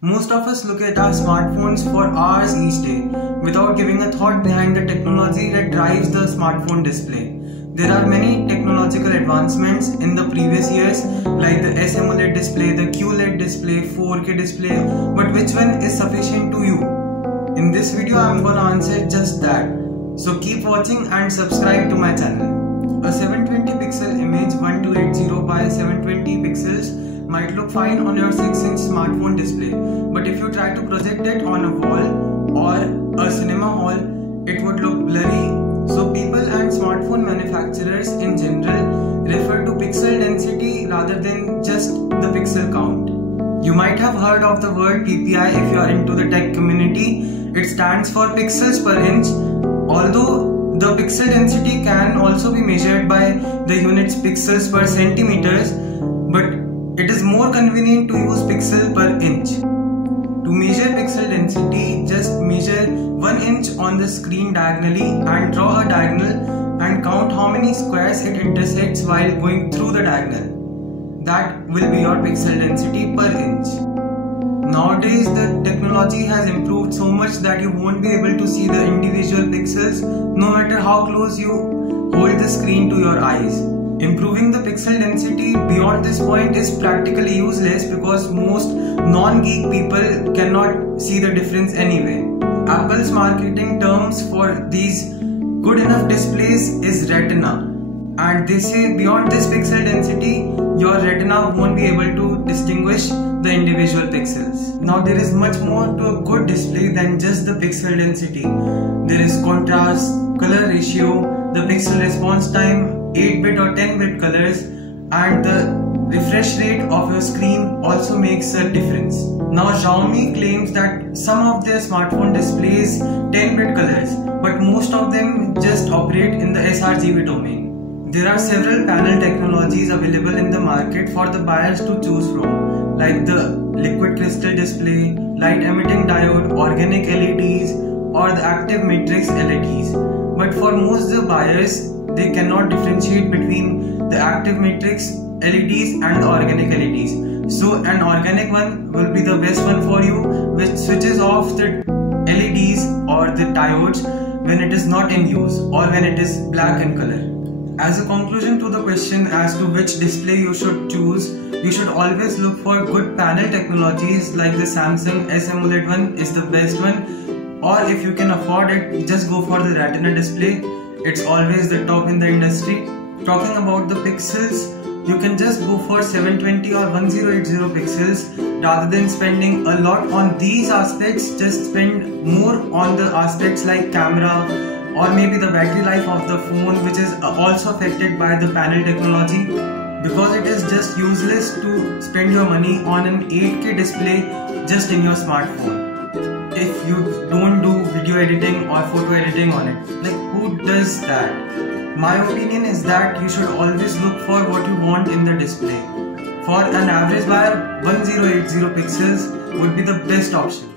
Most of us look at our smartphones for hours each day without giving a thought behind the technology that drives the smartphone display. There are many technological advancements in the previous years like the SMOLED display, the QLED display, 4K display, but which one is sufficient to you? In this video I am gonna answer just that. So keep watching and subscribe to my channel. A 720 pixel image 1280 by 720 pixels might look fine on your 6-inch smartphone display, but if you try to project it on a wall or a cinema hall, it would look blurry. So people and smartphone manufacturers in general refer to pixel density rather than just the pixel count. You might have heard of the word PPI if you are into the tech community. It stands for pixels per inch. Although the pixel density can also be measured by the units pixels per centimeters, but it is more convenient to use pixel per inch. To measure pixel density, just measure 1 inch on the screen diagonally and draw a diagonal and count how many squares it intersects while going through the diagonal. That will be your pixel density per inch. Nowadays the technology has improved so much that you won't be able to see the individual pixels no matter how close you hold the screen to your eyes. Improving the pixel density beyond this point is practically useless because most non-geek people cannot see the difference anyway. Apple's marketing terms for these good enough displays is retina, and they say beyond this pixel density your retina won't be able to distinguish the individual pixels. Now there is much more to a good display than just the pixel density. There is contrast, color ratio, the pixel response time, 8-bit or 10-bit colors, and the refresh rate of your screen also makes a difference. Now Xiaomi claims that some of their smartphone displays 10-bit colors, but most of them just operate in the sRGB domain. There are several panel technologies available in the market for the buyers to choose from, like the liquid crystal display, light emitting diode, organic LEDs, or the active matrix LEDs. But for most of the buyers, they cannot differentiate between the active matrix LEDs and the organic LEDs. So an organic one will be the best one for you, which switches off the LEDs or the diodes when it is not in use or when it is black in color. As a conclusion to the question as to which display you should choose, you should always look for good panel technologies like the Samsung SMOLED one is the best one, or if you can afford it, just go for the Retina display. It's always the top in the industry. Talking about the pixels, you can just go for 720 or 1080 pixels. Rather than spending a lot on these aspects, just spend more on the aspects like camera or maybe the battery life of the phone, which is also affected by the panel technology, because it is just useless to spend your money on an 8K display just in your smartphone if you don't do video editing or photo editing on it. Like, who does that? My opinion is that you should always look for what you want in the display. For an average buyer, 1080 pixels would be the best option.